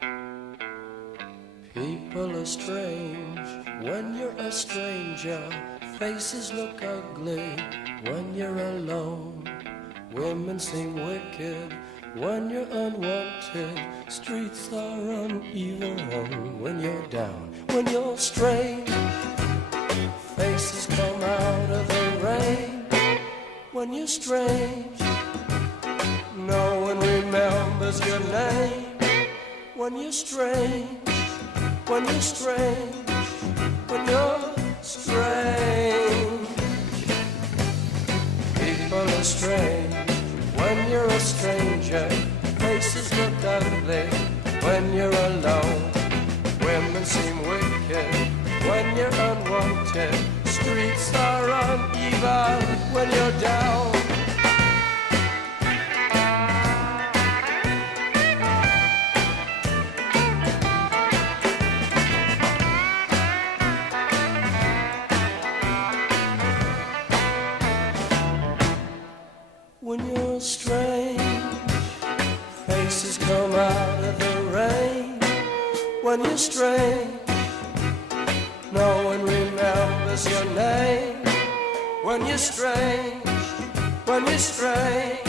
People are strange when you're a stranger. Faces look ugly when you're alone. Women seem wicked when you're unwanted. Streets are uneven when you're down. When you're strange, faces come out of the rain. When you're strange, no one remembers your name. When you're strange, when you're strange, when you're strange. People are strange when you're a stranger. Faces look ugly when you're alone. Women seem wicked when you're unwanted. Streets are uneven when you're down. When you're strange, faces come out of the rain. When you're strange, no one remembers your name. When you're strange, when you're strange.